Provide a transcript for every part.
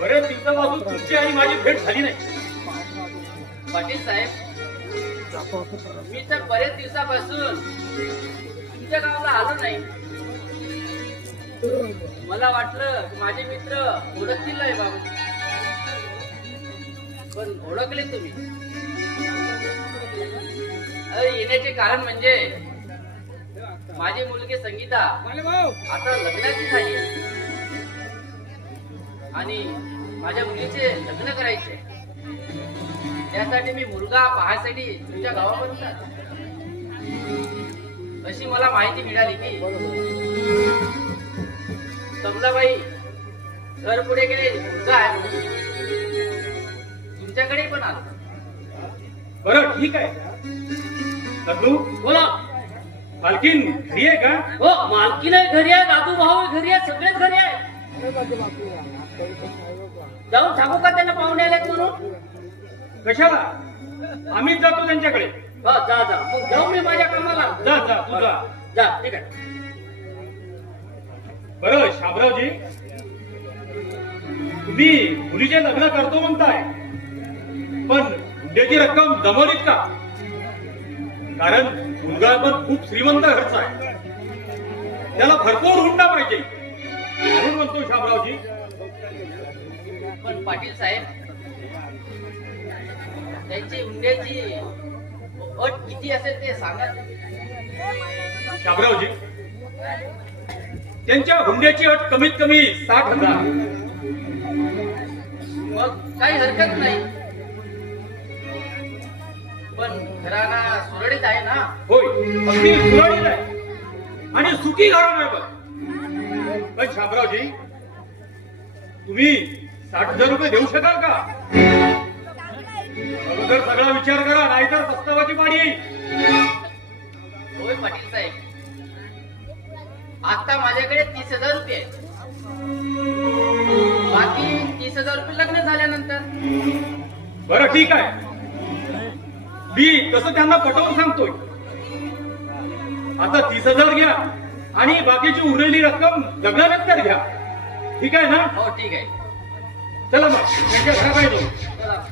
बरेच दिवसापासून तुमची आणि माझी भेट झाली नाही. पाटील साहेब, मी तर बरेच दिवसापासून तुमच्या गावाला आलो नाही. मला वाटलं माझे मित्र ओळखतील नाही बाबू, पण ओळखले तुम्ही. येण्याचे कारण म्हणजे माझी मुलगी संगीता आता लग्नाची झाली आणि माझ्या मुलीचे लग्न करायचे. त्यासाठी मी मुलगा पाहायसाठी तुमच्या गावापर्यंत आलो. अशी मला माहिती मिळाली की कमलाबाई घर पुढे गेले मुलगा आहे म्हणून तुमच्याकडे पण आलो. बरं ठीक आहे. दादू बोला. मालकीन घरी आहे का? हो, मालकीन आहे घरी आहे, दादू भाऊ घरी आहे, सगळेच घरी आहे. जाऊन सांगू का त्यांना पाहुणे आलेत म्हणून? कशाला? आम्हीच जातो त्यांच्याकडे. जा जा, मग जाऊ मी माझ्या कामाला. जा जा तू जा. जा, ठीक आहे. बरं शामरावजी, तुम्ही मुलीचे लग्न करतो म्हणताय, पण हुंड्याची रक्कम जमवलीत का? कारण मुलगा पण खूप श्रीमंत घरचा आहे, त्याला भरपूर हुंडा पाहिजे म्हणून म्हणतो शामरावजी. पण पाटील साहेब, त्यांची हुंड्याची अट किती असेल ते सांगा. शामरावजी, त्यांच्या हुंड्याची अट कमीत कमी 60,000. मग काही हरकत नाही, पण घराणा सुरळीत आहे ना? होय, अगदी सुरळीत आहे आणि सुखी घराणं आहे बघ. पण शामरावजी, तुम्ही 60,000 रुपये देऊ शकाल का? अगोदर सगळा विचार करा, नाहीतर प्रस्तावाची पाणी येईल. होय पाटील साहेब, आता माझ्याकडे 30,000 रुपये आहेत. बाकी 30,000 रुपये लग्न झाल्यानंतर. बरं ठीक आहे, मी तसं त्यांना पटवून सांगतोय. आता 30,000 घ्या आणि बाकीची उरलेली रक्कम लग्नानंतर घ्या. ठीक आहे ना? हो ठीक आहे. चला मग त्यांच्या घराकडे जाऊ. चला.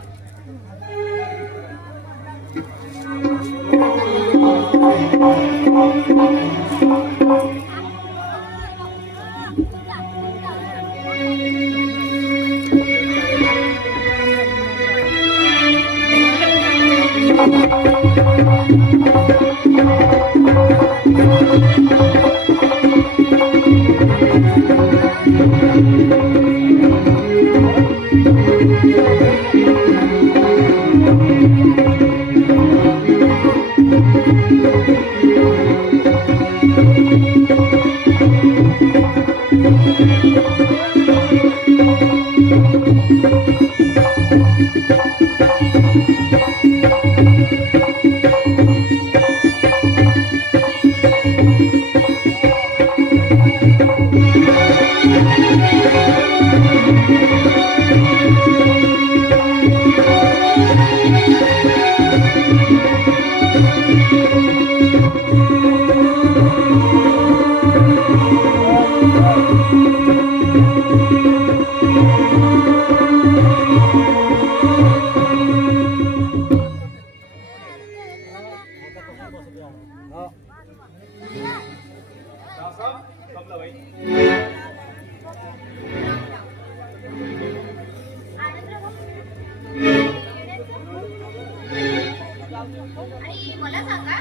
आणि मला सांगा,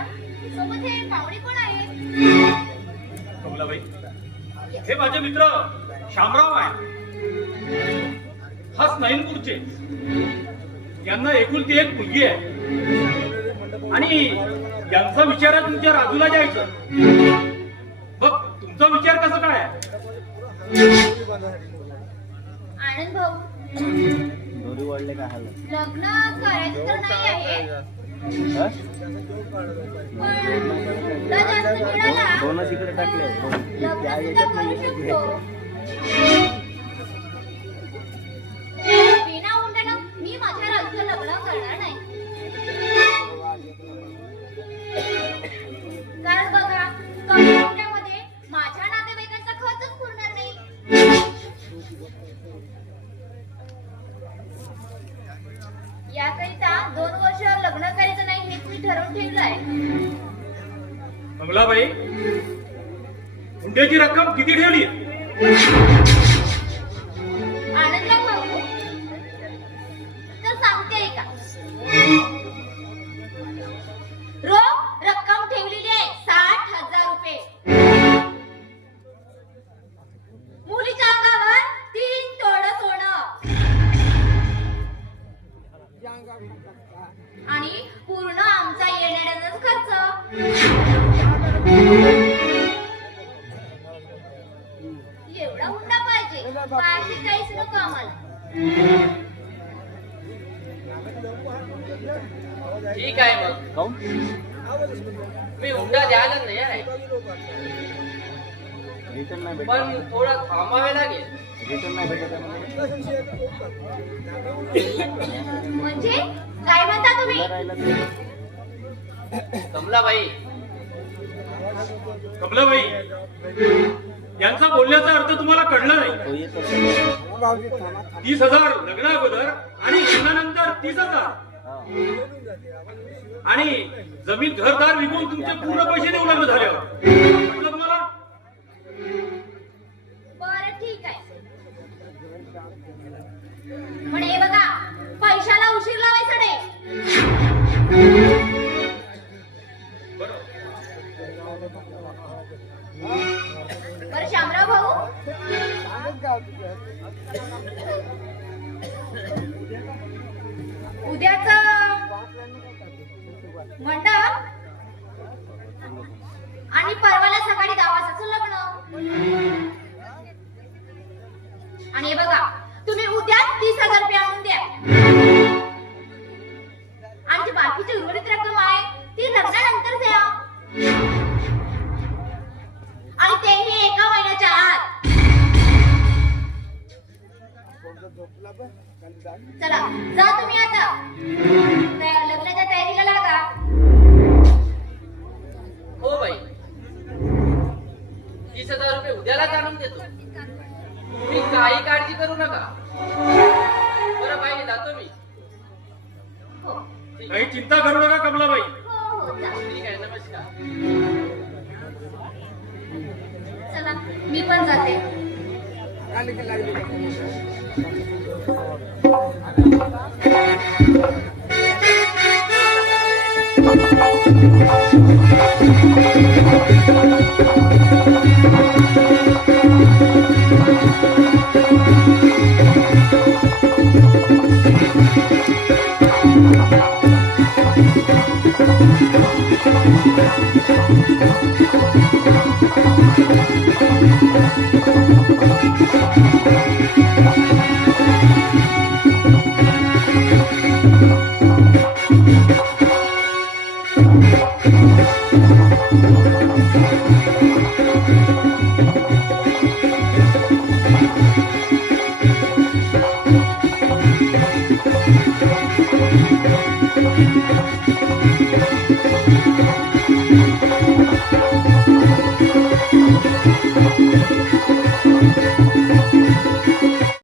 सोबत हे पाहुणे कोण आहेत? कमलाबाई, हे माझे मित्र शामराव आहे. हा स्नाईनपूरचे. यांना एकुलती एक मुलगी आहे आणि यांचा विचार आहे तुमच्या राजूला द्यायचं. बघ, तुमचा विचार कसा काय आहे? आनंद भाऊ, दोरी वळले का हाल लग्न करायचं तर नाही आहे, पण तुला जास्त मिळाला दोनच इकडे टाकले लग्न सुद्धा करू शकतो. बिना हुंड्यानं मी माझ्या राजचं लग्न करणार नाही. कारण बघा, कमी हुंड्यामध्ये माझ्या नातेवाईकांचा खर्चच पुरणार नाही. याकरिता 2 वर्ष लग्न करायचं नाही हेच मी ठरवून ठेवलंय. कमलाबाई, हुंड्याची रक्कम किती ठेवली? आनंदराव भाऊ, तर सांगते का, रोख रक्कम ठेवलेली आहे 60,000 रुपये. मुलीच्या अंगावर 3 तोळं सोनं आणि पूर्ण आमचा येणाऱ्याचाच खर्च. एवढा हुंडा पाहिजे, बाकी काहीच नको आम्हाला. ठीक आहे मग, काऊन मी हुंडा द्यायला तयार आहे, रिटर्न नाही पण भेटत थोडं थांबावे लागेल. रिटर्न नाही भेटत आहे म्हणजे काय म्हणता तुम्ही? मला राहिला तर कमलाबाई, कमलाबाई, यांचा बोलण्याचा अर्थ तुम्हाला कळला नाही. तो येत असेल. 30,000 लग्ना अगोदर आणि लग्नानंतर 30,000 हा. आणि जमीन घरदार विकून तुमचे पूर्ण पैसे देऊ लागले झाल्यावर म्हटलं तुम्हाला. बरं ठीक आहे, पण हे बघा, पैशाला उशीर लावायचा नाही. बरं शामराव भाऊ, उद्याच मंडप आणि परवाला सकाळी 10 वाजताचं लग्न. आणि हे बघा, तुम्ही उद्या 30,000 रुपये आणून द्या. आणि जी बाकीची उर्वरित रक्कम आहे ती लग्नानंतर द्या, आणि तेही 1 महिन्याच्या आत. चला जा तुम्ही आता लग्नाच्या तयारीला लागा. हो बाई, 30,000 रुपये उद्यालाच आणून देतो, तुम्ही काही काळजी करू नका. बरं बाई, जातो मी. हो ठीक काही चिंता करू नका कमलाबाई. हो हो जा. ठीक आहे, नमस्कार. चला मी पण जाते.